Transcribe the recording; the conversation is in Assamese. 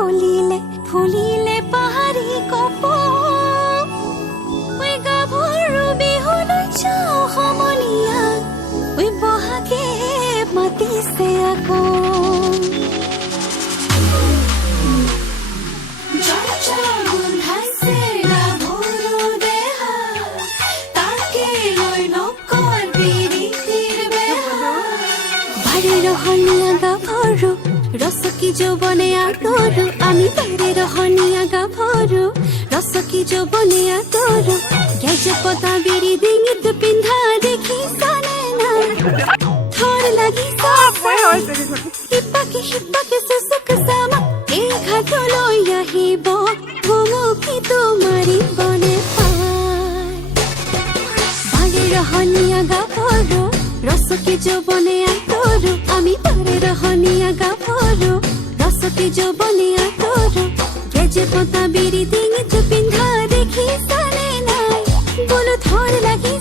ফুলিলে ফুলিলে পাহাৰী কপ ঐ গাভৰু বিহুলৈ যাওঁ সমনীয়া ঐ বহাগে মাতিছে আকৌ ৰহনীয়া গাভৰু ৰসকি যৌবনে আদৰো আমি বাৰে ৰহনীয়া গাভৰু ৰসকি যৌবনে আদৰো গেজে পতা বিৰি ডিঙিত পিন্ধা দেখি জানে না থৰ লাগি হিপাকে সুচুক চামা এই ঘাটলৈ আহিব ভুমুকি তোমাৰি বনে পায় বাৰে ৰহনীয়া গাভৰু ৰসকি যৌবনে আদৰো আমি বাৰে ৰহনীয়া গাভৰু ৰসকি যৌবনে আদৰো গেজে পতা বিৰি ডিঙিত পিন্ধা দেখি জানে নাই বোলো থৰ লাগি